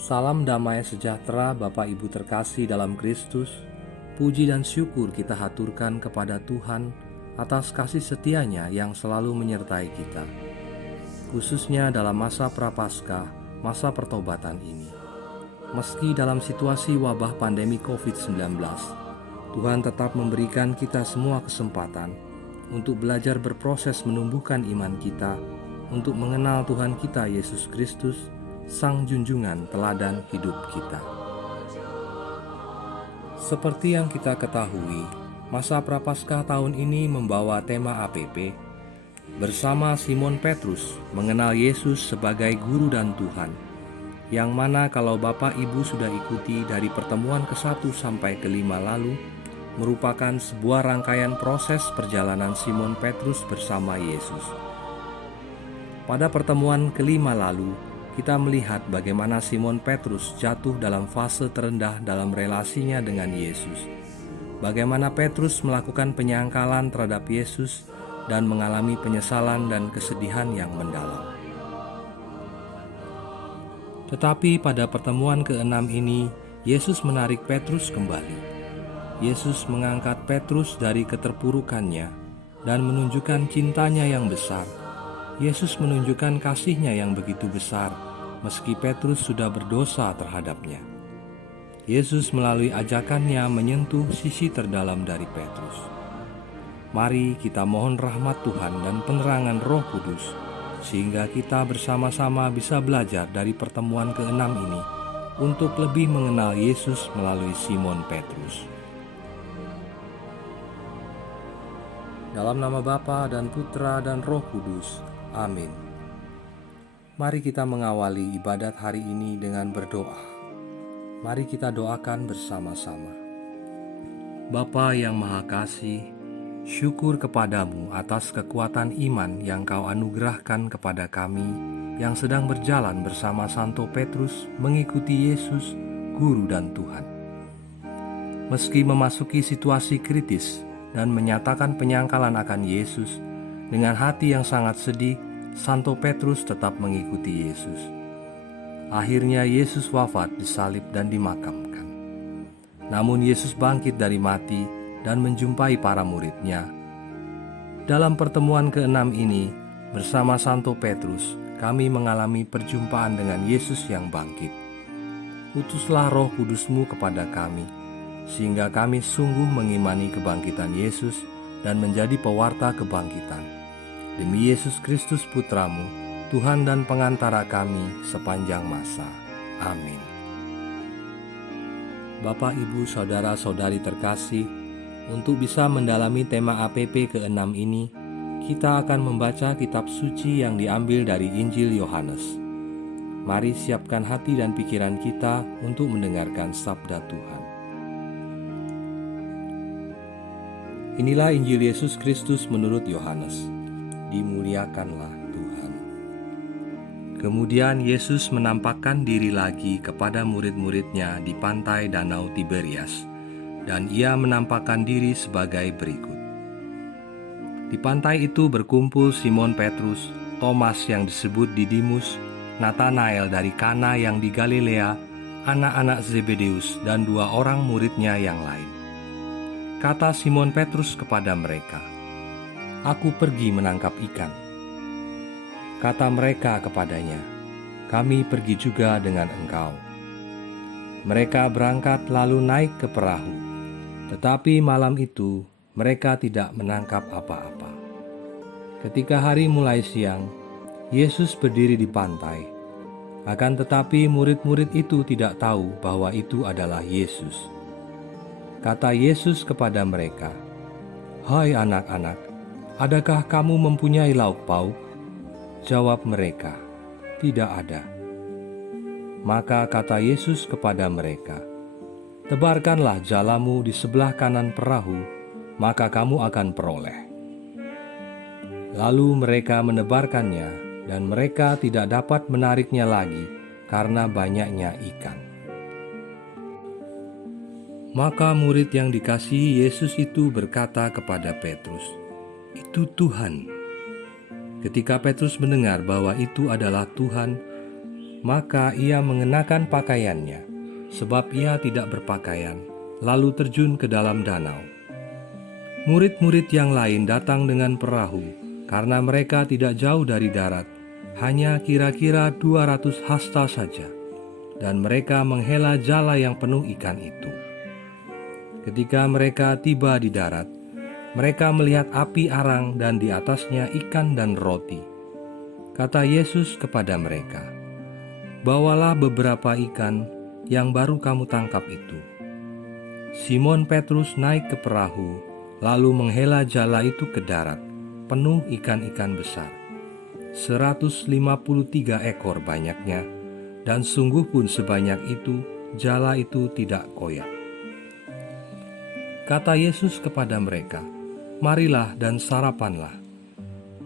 Salam damai sejahtera Bapak Ibu terkasih dalam Kristus. Puji dan syukur kita haturkan kepada Tuhan atas kasih setianya yang selalu menyertai kita, khususnya dalam masa prapaskah, masa pertobatan ini. Meski dalam situasi wabah pandemi COVID-19, Tuhan tetap memberikan kita semua kesempatan untuk belajar berproses menumbuhkan iman kita, untuk mengenal Tuhan kita Yesus Kristus, Sang Junjungan teladan hidup kita. Seperti yang kita ketahui, masa Prapaskah tahun ini membawa tema APP, bersama Simon Petrus mengenal Yesus sebagai Guru dan Tuhan, yang mana kalau Bapak Ibu sudah ikuti dari pertemuan ke-1 sampai ke-5 lalu, merupakan sebuah rangkaian proses perjalanan Simon Petrus bersama Yesus. Pada pertemuan ke-5 lalu, kita melihat bagaimana Simon Petrus jatuh dalam fase terendah dalam relasinya dengan Yesus. Bagaimana Petrus melakukan penyangkalan terhadap Yesus dan mengalami penyesalan dan kesedihan yang mendalam. Tetapi pada pertemuan ke-6 ini, Yesus menarik Petrus kembali. Yesus mengangkat Petrus dari keterpurukannya dan menunjukkan cintanya yang besar. Yesus menunjukkan kasih-Nya yang begitu besar, meski Petrus sudah berdosa terhadapnya. Yesus melalui ajakannya menyentuh sisi terdalam dari Petrus. Mari kita mohon rahmat Tuhan dan penerangan Roh Kudus, sehingga kita bersama-sama bisa belajar dari pertemuan ke-6 ini untuk lebih mengenal Yesus melalui Simon Petrus. Dalam nama Bapa dan Putra dan Roh Kudus. Amin. Mari kita mengawali ibadat hari ini dengan berdoa. Mari kita doakan bersama-sama. Bapa yang Maha Kasih, syukur kepadamu atas kekuatan iman yang Kau anugerahkan kepada kami yang sedang berjalan bersama Santo Petrus mengikuti Yesus, Guru dan Tuhan. Meski memasuki situasi kritis dan menyatakan penyangkalan akan Yesus, dengan hati yang sangat sedih, Santo Petrus tetap mengikuti Yesus. Akhirnya Yesus wafat disalib dan dimakamkan. Namun Yesus bangkit dari mati dan menjumpai para murid-Nya. Dalam pertemuan ke-6 ini, bersama Santo Petrus, kami mengalami perjumpaan dengan Yesus yang bangkit. Utuslah Roh Kudus-Mu kepada kami, sehingga kami sungguh mengimani kebangkitan Yesus dan menjadi pewarta kebangkitan. Demi Yesus Kristus Putra-Mu, Tuhan dan pengantara kami sepanjang masa. Amin. Bapak, Ibu, Saudara-saudari terkasih, untuk bisa mendalami tema APP ke-6 ini, kita akan membaca kitab suci yang diambil dari Injil Yohanes. Mari siapkan hati dan pikiran kita untuk mendengarkan sabda Tuhan. Inilah Injil Yesus Kristus menurut Yohanes. Dimuliakanlah Tuhan. Kemudian Yesus menampakkan diri lagi kepada murid-murid-Nya di pantai Danau Tiberias, dan Ia menampakkan diri sebagai berikut. Di pantai itu berkumpul Simon Petrus, Thomas yang disebut Didimus, Natanael dari Kana yang di Galilea, anak-anak Zebedeus, dan 2 orang murid-Nya yang lain. Kata Simon Petrus kepada mereka, "Aku pergi menangkap ikan." Kata mereka kepadanya, "Kami pergi juga dengan engkau." Mereka berangkat lalu naik ke perahu, tetapi malam itu mereka tidak menangkap apa-apa. Ketika hari mulai siang, Yesus berdiri di pantai. Akan tetapi murid-murid itu tidak tahu bahwa itu adalah Yesus. Kata Yesus kepada mereka, "Hai anak-anak, adakah kamu mempunyai lauk pauk?" Jawab mereka, "Tidak ada." Maka kata Yesus kepada mereka, "Tebarkanlah jalamu di sebelah kanan perahu, maka kamu akan peroleh." Lalu mereka menebarkannya, dan mereka tidak dapat menariknya lagi karena banyaknya ikan. Maka murid yang dikasihi Yesus itu berkata kepada Petrus, "Itu Tuhan." Ketika Petrus mendengar bahwa itu adalah Tuhan, Maka ia mengenakan pakaiannya, sebab ia tidak berpakaian, lalu terjun ke dalam danau. Murid-murid yang lain datang dengan perahu, karena mereka tidak jauh dari darat, hanya kira-kira 200 hasta saja, dan mereka menghela jala yang penuh ikan itu. Ketika mereka tiba di darat, mereka melihat api arang dan di atasnya ikan dan roti. Kata Yesus kepada mereka, "Bawalah beberapa ikan yang baru kamu tangkap itu." Simon Petrus naik ke perahu, lalu menghela jala itu ke darat, penuh ikan-ikan besar. 153 ekor banyaknya, dan sungguh pun sebanyak itu, jala itu tidak koyak. Kata Yesus kepada mereka, "Marilah dan sarapanlah."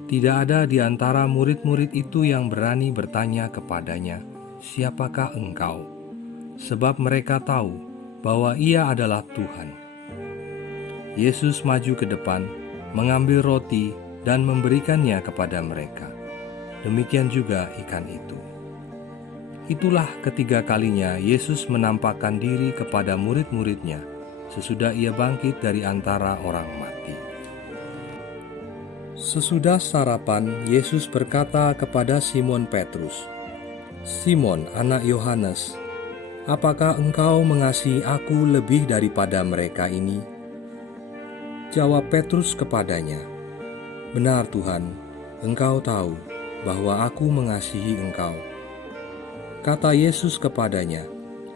Tidak ada di antara murid-murid itu yang berani bertanya kepadanya, "Siapakah engkau?" Sebab mereka tahu bahwa ia adalah Tuhan. Yesus maju ke depan, mengambil roti dan memberikannya kepada mereka. Demikian juga ikan itu. Itulah ketiga kalinya Yesus menampakkan diri kepada murid-muridnya sesudah ia bangkit dari antara orang mati. Sesudah sarapan, Yesus berkata kepada Simon Petrus, "Simon, anak Yohanes, apakah engkau mengasihi aku lebih daripada mereka ini?" Jawab Petrus kepadanya, "Benar Tuhan, engkau tahu bahwa aku mengasihi engkau." Kata Yesus kepadanya,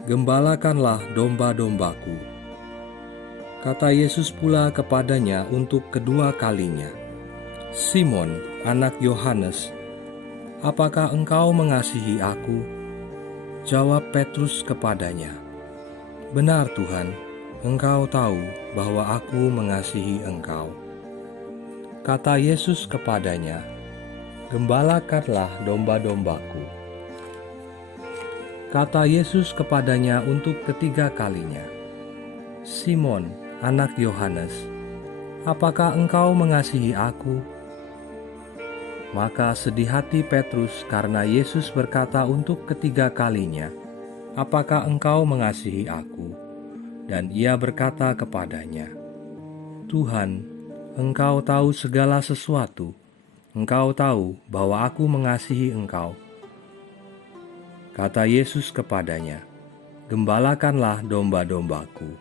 "Gembalakanlah domba-dombaku." Kata Yesus pula kepadanya untuk kedua kalinya, "Simon, anak Yohanes, apakah engkau mengasihi aku?" Jawab Petrus kepadanya, "Benar Tuhan, engkau tahu bahwa aku mengasihi engkau." Kata Yesus kepadanya, "Gembalakanlah domba-dombaku." Kata Yesus kepadanya untuk ketiga kalinya, "Simon, anak Yohanes, apakah engkau mengasihi aku?" Maka sedih hati Petrus karena Yesus berkata untuk ketiga kalinya, "Apakah engkau mengasihi aku?" Dan ia berkata kepadanya, "Tuhan, engkau tahu segala sesuatu. Engkau tahu bahwa aku mengasihi engkau." Kata Yesus kepadanya, "Gembalakanlah domba-dombaku."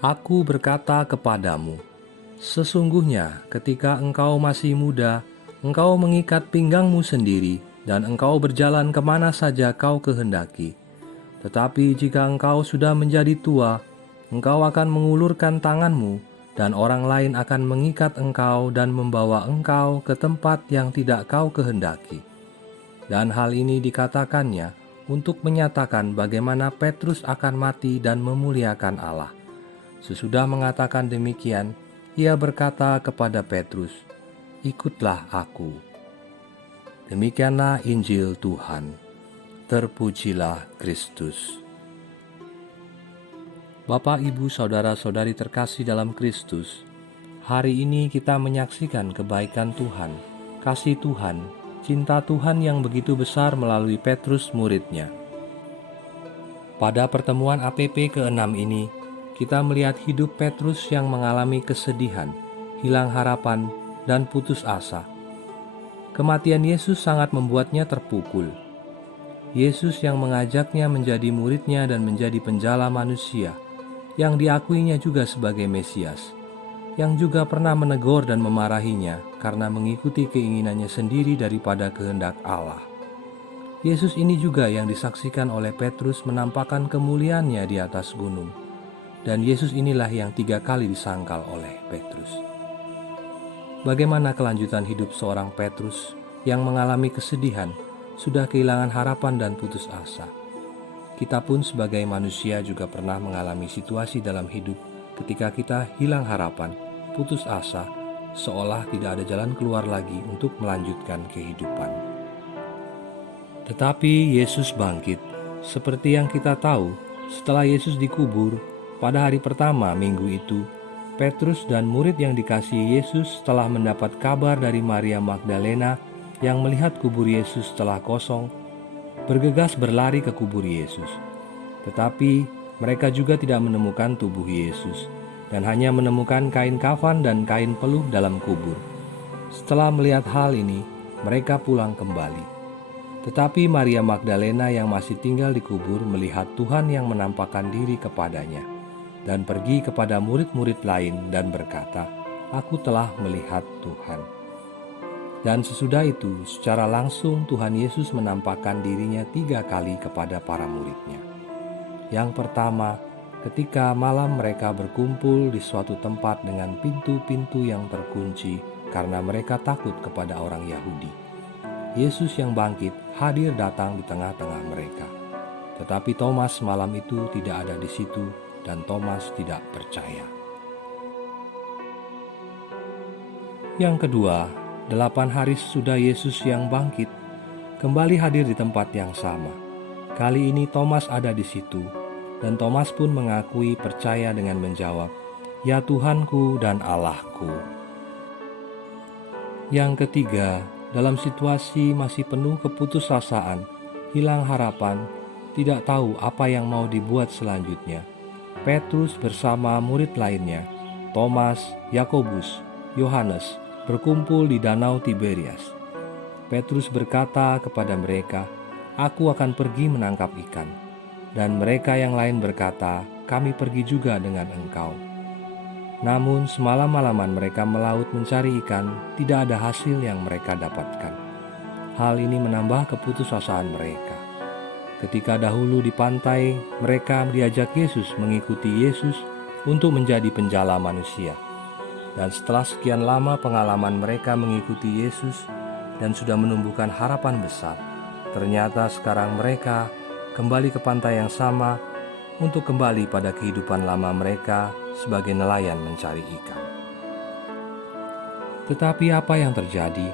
Aku berkata kepadamu, sesungguhnya ketika engkau masih muda, engkau mengikat pinggangmu sendiri, dan engkau berjalan kemana saja kau kehendaki. Tetapi jika engkau sudah menjadi tua, engkau akan mengulurkan tanganmu, dan orang lain akan mengikat engkau dan membawa engkau ke tempat yang tidak kau kehendaki. Dan hal ini dikatakannya untuk menyatakan bagaimana Petrus akan mati dan memuliakan Allah. Sesudah mengatakan demikian, ia berkata kepada Petrus, "Ikutlah aku." Demikianlah Injil Tuhan. Terpujilah Kristus. Bapak, Ibu, Saudara-saudari terkasih dalam Kristus, hari ini kita menyaksikan kebaikan Tuhan, kasih Tuhan, cinta Tuhan yang begitu besar melalui Petrus muridnya. Pada pertemuan APP ke-6 ini, kita melihat hidup Petrus yang mengalami kesedihan, hilang harapan, dan putus asa. Kematian Yesus sangat membuatnya terpukul. Yesus yang mengajaknya menjadi muridnya dan menjadi penjala manusia, yang diakuinya juga sebagai Mesias, yang juga pernah menegur dan memarahinya karena mengikuti keinginannya sendiri daripada kehendak Allah. Yesus ini juga yang disaksikan oleh Petrus menampakkan kemuliaannya di atas gunung. Dan Yesus inilah yang 3 kali disangkal oleh Petrus. Bagaimana kelanjutan hidup seorang Petrus yang mengalami kesedihan, sudah kehilangan harapan dan putus asa? Kita pun sebagai manusia juga pernah mengalami situasi dalam hidup ketika kita hilang harapan, putus asa, seolah tidak ada jalan keluar lagi untuk melanjutkan kehidupan. Tetapi Yesus bangkit. Seperti yang kita tahu, setelah Yesus dikubur, pada hari pertama minggu itu, Petrus dan murid yang dikasihi Yesus setelah mendapat kabar dari Maria Magdalena yang melihat kubur Yesus telah kosong, bergegas berlari ke kubur Yesus. Tetapi mereka juga tidak menemukan tubuh Yesus, dan hanya menemukan kain kafan dan kain peluh dalam kubur. Setelah melihat hal ini, mereka pulang kembali. Tetapi Maria Magdalena yang masih tinggal di kubur melihat Tuhan yang menampakkan diri kepadanya, dan pergi kepada murid-murid lain dan berkata, "Aku telah melihat Tuhan." Dan sesudah itu, secara langsung Tuhan Yesus menampakkan dirinya 3 kali kepada para muridnya. Yang pertama, ketika malam mereka berkumpul di suatu tempat dengan pintu-pintu yang terkunci karena mereka takut kepada orang Yahudi. Yesus yang bangkit hadir datang di tengah-tengah mereka. Tetapi Thomas malam itu tidak ada di situ dan Thomas tidak percaya. Yang kedua, 8 hari sesudah Yesus yang bangkit, kembali hadir di tempat yang sama. Kali ini Thomas ada di situ, dan Thomas pun mengakui percaya dengan menjawab, "Ya Tuhanku dan Allahku." Yang ketiga, dalam situasi masih penuh keputusasaan, hilang harapan, tidak tahu apa yang mau dibuat selanjutnya, Petrus bersama murid lainnya, Thomas, Yakobus, Yohanes, berkumpul di Danau Tiberias. Petrus berkata kepada mereka, "Aku akan pergi menangkap ikan." Dan mereka yang lain berkata, "Kami pergi juga dengan engkau." Namun semalam-malaman mereka melaut mencari ikan, tidak ada hasil yang mereka dapatkan. Hal ini menambah keputusasaan mereka. Ketika dahulu di pantai, mereka diajak Yesus mengikuti Yesus untuk menjadi penjala manusia. Dan setelah sekian lama pengalaman mereka mengikuti Yesus dan sudah menumbuhkan harapan besar, ternyata sekarang mereka kembali ke pantai yang sama untuk kembali pada kehidupan lama mereka sebagai nelayan mencari ikan. Tetapi apa yang terjadi?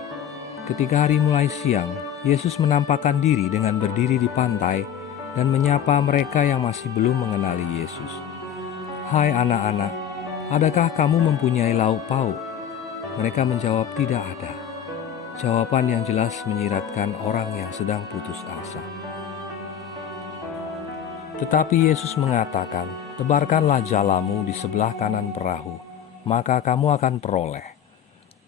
Ketika hari mulai siang, Yesus menampakkan diri dengan berdiri di pantai dan menyapa mereka yang masih belum mengenali Yesus. "Hai anak-anak, adakah kamu mempunyai lauk pauk?" Mereka menjawab, "Tidak ada." Jawaban yang jelas menyiratkan orang yang sedang putus asa. Tetapi Yesus mengatakan, "Tebarkanlah jalamu di sebelah kanan perahu, maka kamu akan peroleh."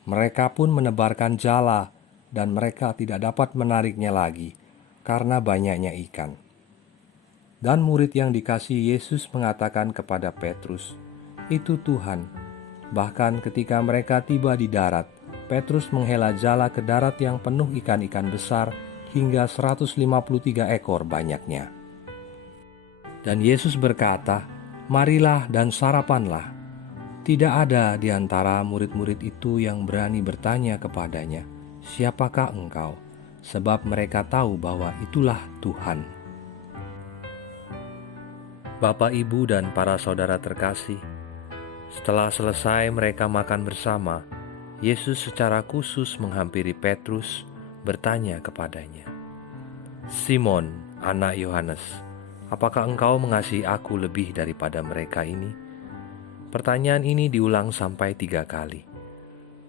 Mereka pun menebarkan jala, dan mereka tidak dapat menariknya lagi, karena banyaknya ikan. Dan murid yang dikasihi Yesus mengatakan kepada Petrus, "Itu Tuhan." Bahkan ketika mereka tiba di darat, Petrus menghela jala ke darat yang penuh ikan-ikan besar hingga 153 ekor banyaknya. Dan Yesus berkata, "Marilah dan sarapanlah." Tidak ada di antara murid-murid itu yang berani bertanya kepadanya, "Siapakah engkau?" Sebab mereka tahu bahwa itulah Tuhan. Bapak, Ibu, dan para saudara terkasih, setelah selesai mereka makan bersama, Yesus secara khusus menghampiri Petrus, bertanya kepadanya, "Simon, anak Yohanes, apakah engkau mengasihi aku lebih daripada mereka ini?" Pertanyaan ini diulang sampai 3 kali.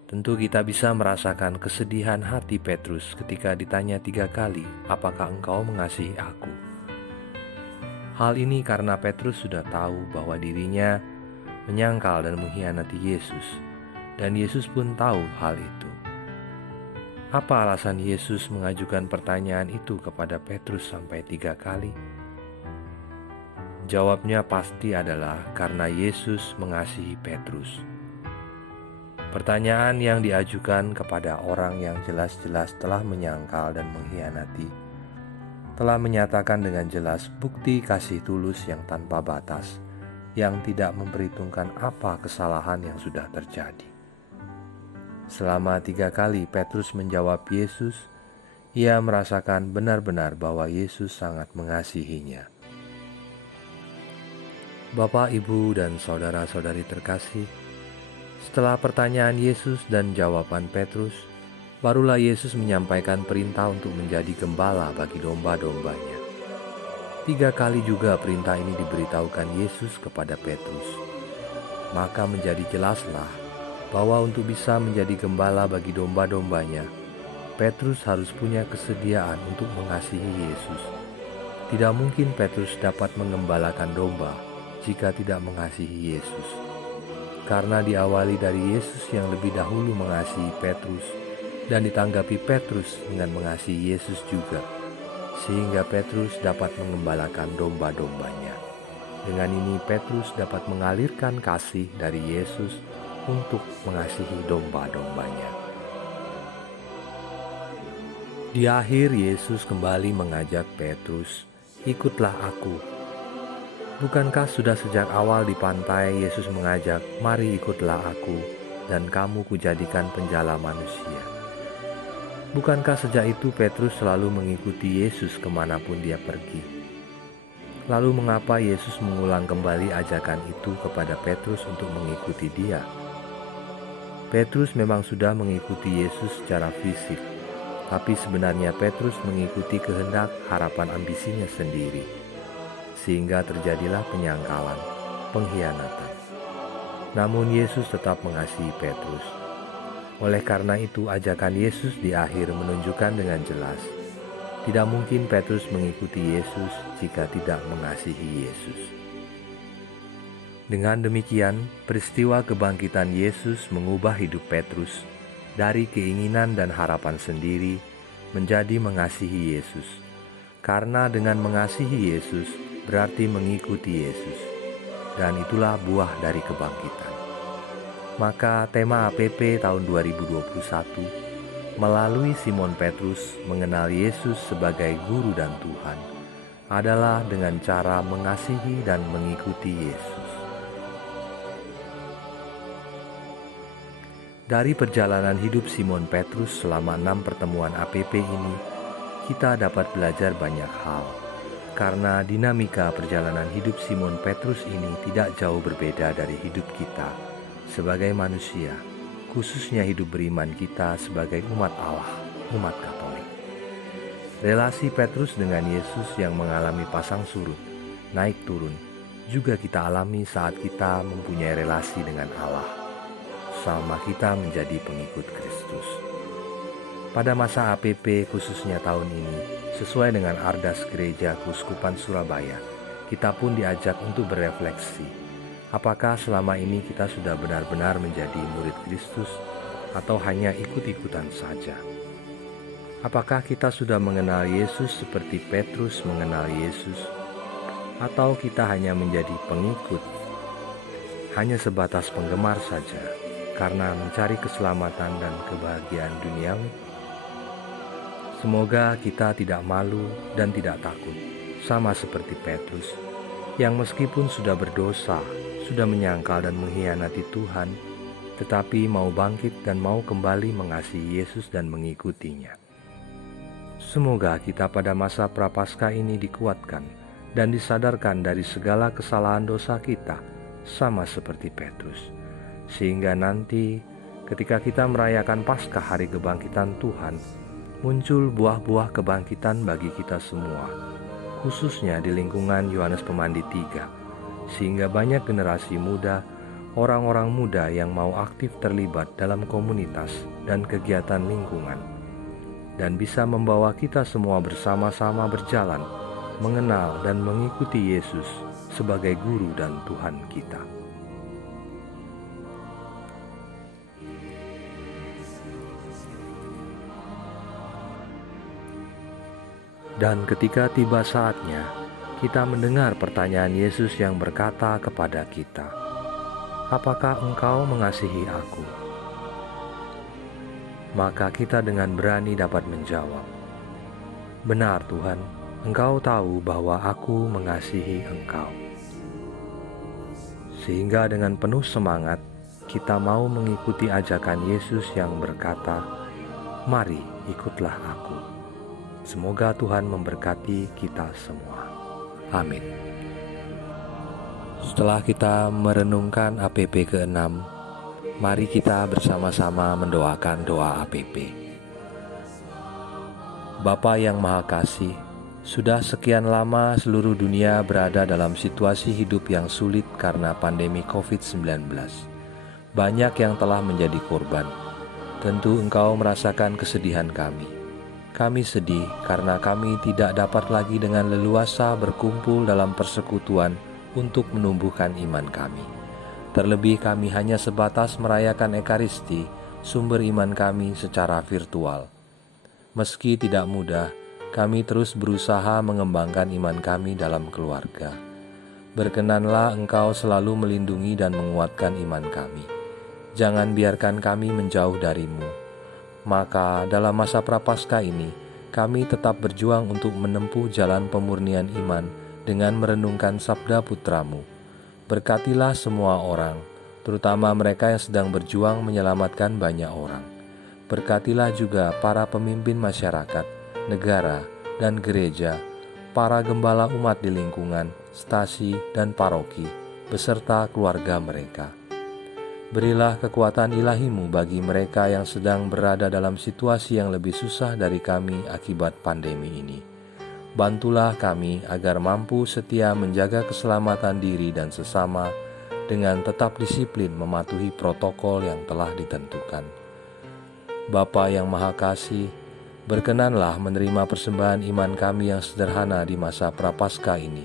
Tentu kita bisa merasakan kesedihan hati Petrus ketika ditanya 3 kali, "Apakah engkau mengasihi aku?" Hal ini karena Petrus sudah tahu bahwa dirinya menyangkal dan mengkhianati Yesus, dan Yesus pun tahu hal itu. Apa alasan Yesus mengajukan pertanyaan itu kepada Petrus sampai 3 kali? Jawabnya pasti adalah karena Yesus mengasihi Petrus. Pertanyaan yang diajukan kepada orang yang jelas-jelas telah menyangkal dan mengkhianati telah menyatakan dengan jelas bukti kasih tulus yang tanpa batas, yang tidak memperhitungkan apa kesalahan yang sudah terjadi. Selama 3 kali Petrus menjawab Yesus, ia merasakan benar-benar bahwa Yesus sangat mengasihinya. Bapak, Ibu, dan saudara-saudari terkasih, setelah pertanyaan Yesus dan jawaban Petrus, barulah Yesus menyampaikan perintah untuk menjadi gembala bagi domba-dombanya. 3 kali juga perintah ini diberitahukan Yesus kepada Petrus. Maka menjadi jelaslah bahwa untuk bisa menjadi gembala bagi domba-dombanya, Petrus harus punya kesediaan untuk mengasihi Yesus. Tidak mungkin Petrus dapat mengembalakan domba jika tidak mengasihi Yesus. Karena diawali dari Yesus yang lebih dahulu mengasihi Petrus dan ditanggapi Petrus dengan mengasihi Yesus juga, sehingga Petrus dapat mengembalakan domba-dombanya. Dengan ini Petrus dapat mengalirkan kasih dari Yesus untuk mengasihi domba-dombanya. Di akhir Yesus kembali mengajak Petrus, "Ikutlah aku." Bukankah sudah sejak awal di pantai Yesus mengajak, "Mari ikutlah aku, dan kamu kujadikan penjala manusia." Bukankah sejak itu Petrus selalu mengikuti Yesus kemanapun dia pergi? Lalu mengapa Yesus mengulang kembali ajakan itu kepada Petrus untuk mengikuti dia? Petrus memang sudah mengikuti Yesus secara fisik, tapi sebenarnya Petrus mengikuti kehendak harapan ambisinya sendiri, sehingga terjadilah penyangkalan, pengkhianatan. Namun Yesus tetap mengasihi Petrus. Oleh karena itu ajakan Yesus di akhir menunjukkan dengan jelas, tidak mungkin Petrus mengikuti Yesus jika tidak mengasihi Yesus. Dengan demikian, peristiwa kebangkitan Yesus mengubah hidup Petrus dari keinginan dan harapan sendiri menjadi mengasihi Yesus. Karena dengan mengasihi Yesus berarti mengikuti Yesus, dan itulah buah dari kebangkitan. Maka tema APP tahun 2021 melalui Simon Petrus mengenal Yesus sebagai Guru dan Tuhan adalah dengan cara mengasihi dan mengikuti Yesus. Dari perjalanan hidup Simon Petrus selama 6 pertemuan APP ini, kita dapat belajar banyak hal. Karena dinamika perjalanan hidup Simon Petrus ini tidak jauh berbeda dari hidup kita sebagai manusia, khususnya hidup beriman kita sebagai umat Allah, umat Katolik. Relasi Petrus dengan Yesus yang mengalami pasang surut, naik turun, juga kita alami saat kita mempunyai relasi dengan Allah, sama kita menjadi pengikut Kristus. Pada masa APP khususnya tahun ini, sesuai dengan Ardas Gereja Keuskupan Surabaya, kita pun diajak untuk berefleksi. Apakah selama ini kita sudah benar-benar menjadi murid Kristus atau hanya ikut-ikutan saja? Apakah kita sudah mengenal Yesus seperti Petrus mengenal Yesus, atau kita hanya menjadi pengikut, hanya sebatas penggemar saja karena mencari keselamatan dan kebahagiaan duniawi? Semoga kita tidak malu dan tidak takut, sama seperti Petrus, yang meskipun sudah berdosa, sudah menyangkal dan mengkhianati Tuhan, tetapi mau bangkit dan mau kembali mengasihi Yesus dan mengikutinya. Semoga kita pada masa Prapaskah ini dikuatkan dan disadarkan dari segala kesalahan dosa kita, sama seperti Petrus, sehingga nanti ketika kita merayakan Paskah hari kebangkitan Tuhan, muncul buah-buah kebangkitan bagi kita semua, khususnya di lingkungan Yohanes Pemandi 3, sehingga banyak generasi muda, orang-orang muda yang mau aktif terlibat dalam komunitas dan kegiatan lingkungan, dan bisa membawa kita semua bersama-sama berjalan, mengenal dan mengikuti Yesus sebagai Guru dan Tuhan kita. Dan ketika tiba saatnya, kita mendengar pertanyaan Yesus yang berkata kepada kita, "Apakah engkau mengasihi aku?" Maka kita dengan berani dapat menjawab, "Benar Tuhan, Engkau tahu bahwa aku mengasihi Engkau." Sehingga dengan penuh semangat, kita mau mengikuti ajakan Yesus yang berkata, "Mari ikutlah aku." Semoga Tuhan memberkati kita semua. Amin. Setelah kita merenungkan APP ke-6, mari kita bersama-sama mendoakan doa APP. Bapa yang Maha Kasih, sudah sekian lama seluruh dunia berada dalam situasi hidup yang sulit karena pandemi COVID-19. Banyak yang telah menjadi korban. Tentu Engkau merasakan kesedihan kami. Kami sedih karena kami tidak dapat lagi dengan leluasa berkumpul dalam persekutuan untuk menumbuhkan iman kami. Terlebih kami hanya sebatas merayakan Ekaristi, sumber iman kami secara virtual. Meski tidak mudah, kami terus berusaha mengembangkan iman kami dalam keluarga. Berkenanlah Engkau selalu melindungi dan menguatkan iman kami. Jangan biarkan kami menjauh dari-Mu. Maka dalam masa Prapaskah ini, kami tetap berjuang untuk menempuh jalan pemurnian iman dengan merenungkan sabda Putra-Mu. Berkatilah semua orang, terutama mereka yang sedang berjuang menyelamatkan banyak orang. Berkatilah juga para pemimpin masyarakat, negara, dan gereja, para gembala umat di lingkungan, stasi, dan paroki, beserta keluarga mereka. Berilah kekuatan ilahi-Mu bagi mereka yang sedang berada dalam situasi yang lebih susah dari kami akibat pandemi ini. Bantulah kami agar mampu setia menjaga keselamatan diri dan sesama dengan tetap disiplin mematuhi protokol yang telah ditentukan. Bapa yang Maha Kasih, berkenanlah menerima persembahan iman kami yang sederhana di masa Prapaskah ini.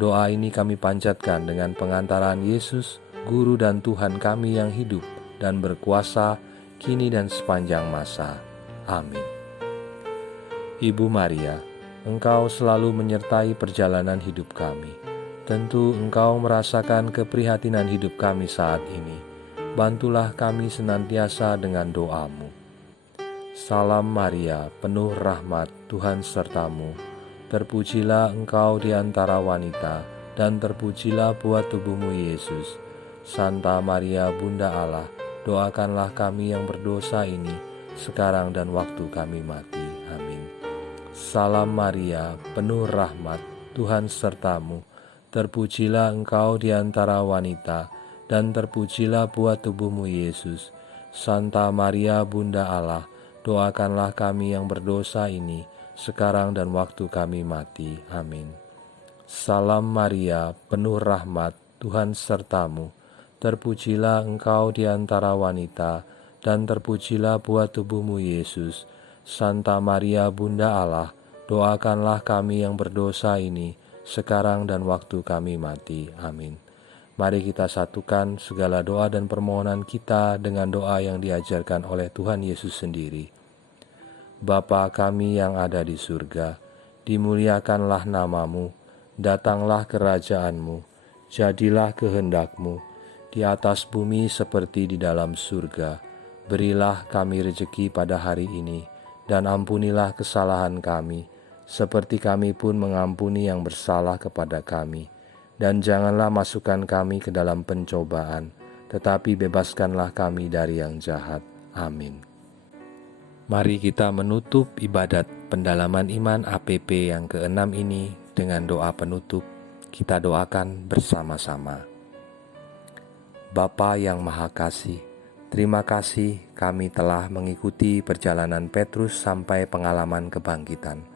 Doa ini kami panjatkan dengan pengantaran Yesus, Guru dan Tuhan kami yang hidup dan berkuasa kini dan sepanjang masa. Amin. Ibu Maria, Engkau selalu menyertai perjalanan hidup kami. Tentu Engkau merasakan keprihatinan hidup kami saat ini. Bantulah kami senantiasa dengan doa-Mu. Salam Maria, penuh rahmat, Tuhan serta-Mu. Terpujilah Engkau di antara wanita, dan terpujilah buah tubuh-Mu Yesus. Santa Maria Bunda Allah, doakanlah kami yang berdosa ini, sekarang dan waktu kami mati. Amin. Salam Maria, penuh rahmat, Tuhan serta-Mu. Terpujilah Engkau di antara wanita, dan terpujilah buah tubuh-Mu Yesus. Santa Maria Bunda Allah, doakanlah kami yang berdosa ini, sekarang dan waktu kami mati. Amin. Salam Maria, penuh rahmat, Tuhan serta-Mu. Terpujilah Engkau di antara wanita, dan terpujilah buah tubuh-Mu Yesus. Santa Maria Bunda Allah, doakanlah kami yang berdosa ini, sekarang dan waktu kami mati. Amin. Mari kita satukan segala doa dan permohonan kita dengan doa yang diajarkan oleh Tuhan Yesus sendiri. Bapa kami yang ada di surga, dimuliakanlah nama-Mu, datanglah kerajaan-Mu, jadilah kehendak-Mu, di atas bumi seperti di dalam surga. Berilah kami rejeki pada hari ini, dan ampunilah kesalahan kami, seperti kami pun mengampuni yang bersalah kepada kami. Dan janganlah masukkan kami ke dalam pencobaan, tetapi bebaskanlah kami dari yang jahat. Amin. Mari kita menutup ibadat pendalaman iman APP yang ke-6 ini dengan doa penutup. Kita doakan bersama-sama. Bapa yang Maha Kasih, terima kasih kami telah mengikuti perjalanan Petrus sampai pengalaman kebangkitan.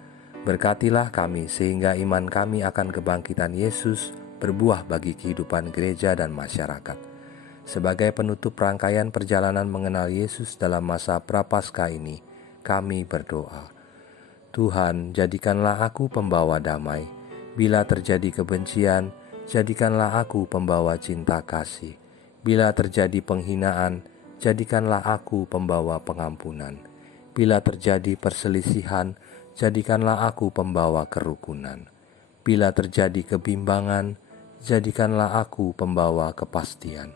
Berkatilah kami sehingga iman kami akan kebangkitan Yesus berbuah bagi kehidupan gereja dan masyarakat. Sebagai penutup rangkaian perjalanan mengenal Yesus dalam masa Prapaskah ini, kami berdoa. Tuhan, jadikanlah aku pembawa damai. Bila terjadi kebencian, jadikanlah aku pembawa cinta kasih. Bila terjadi penghinaan, jadikanlah aku pembawa pengampunan. Bila terjadi perselisihan, jadikanlah aku pembawa kerukunan. Bila terjadi kebimbangan, jadikanlah aku pembawa kepastian.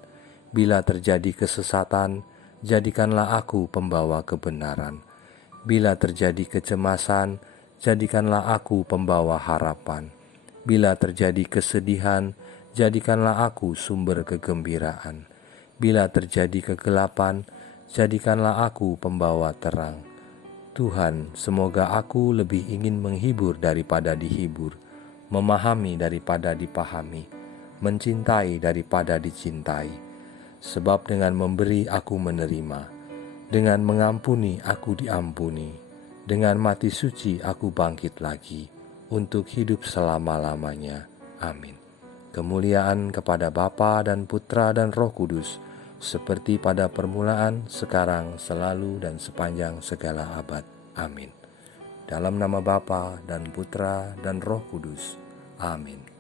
Bila terjadi kesesatan, jadikanlah aku pembawa kebenaran. Bila terjadi kecemasan, jadikanlah aku pembawa harapan. Bila terjadi kesedihan, jadikanlah aku sumber kegembiraan. Bila terjadi kegelapan, jadikanlah aku pembawa terang. Tuhan, semoga aku lebih ingin menghibur daripada dihibur, memahami daripada dipahami, mencintai daripada dicintai. Sebab dengan memberi aku menerima, dengan mengampuni aku diampuni, dengan mati suci aku bangkit lagi, untuk hidup selama-lamanya. Amin. Kemuliaan kepada Bapa dan Putra dan Roh Kudus, seperti pada permulaan, sekarang, selalu, dan sepanjang segala abad. Amin. Dalam nama Bapa dan Putra dan Roh Kudus. Amin.